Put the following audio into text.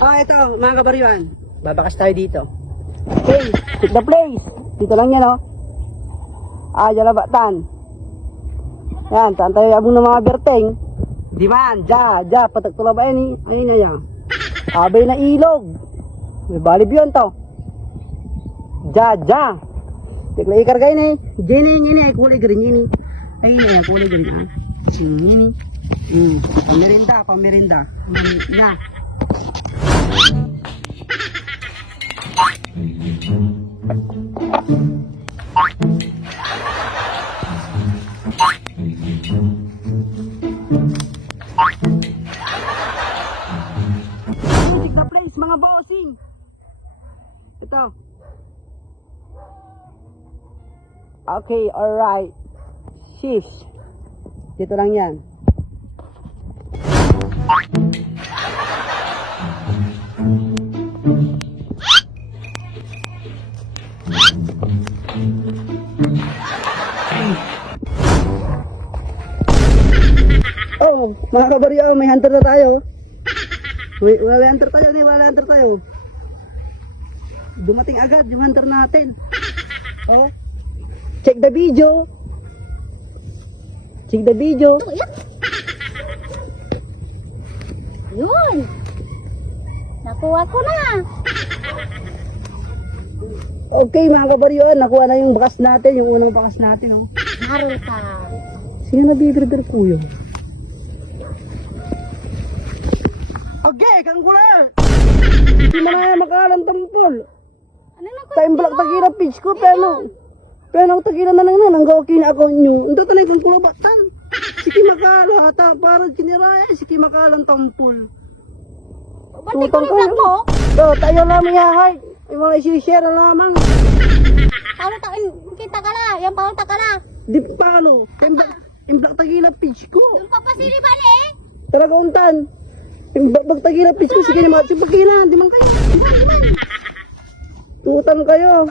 Ito, mga kabaryuan. Babakas tayo dito. Okay, pick the place. Dito lang yan, oh. Jalabatan. Yan, taan tayo abong ng mga berteng. Di man, patagtula ba yan, eh? Ayun na yan. Abay na ilog. May balib yun, to. Tikla ikargay na, eh. Gini, ay kulay green, yun, eh. Ayun na yan, kulay green, ah. Pamirinda. Ya. Music na place, mga bossing. Ito. Okay, alright. Shift. Dito lang yan. Oh, mga kabaryo, may hunter na tayo. Wala hunter tayo. Dumating agad yung hunter natin. Oh. Check the video. Yun. Nakuha ko na. Okay, mga kabaryo, nakuha na yung bakas natin, yung unang bakas natin, oh. Harol ka. Sino nabibirber po yun? Okay, kang kular! Hindi mo na makalang tampol. Ano na ko? Time block tagila pitch ko, pero tagila na lang okay na ako nyo. Ito talay kang kulabatan. Sige makala, parang kiniraya, sige makalang tampol. Ba't di ko vlog mo? Tayo namin yahay. Ay mga isi-share na lamang. Paano kita ka na? Yan paano ka na? Di paano? Time block tagila pitch ko. Yung papasilipan eh. Talaga untan. Bagtagila pitch ko, sige naman. Sige pagkila, di man kayo. Tutan kayo.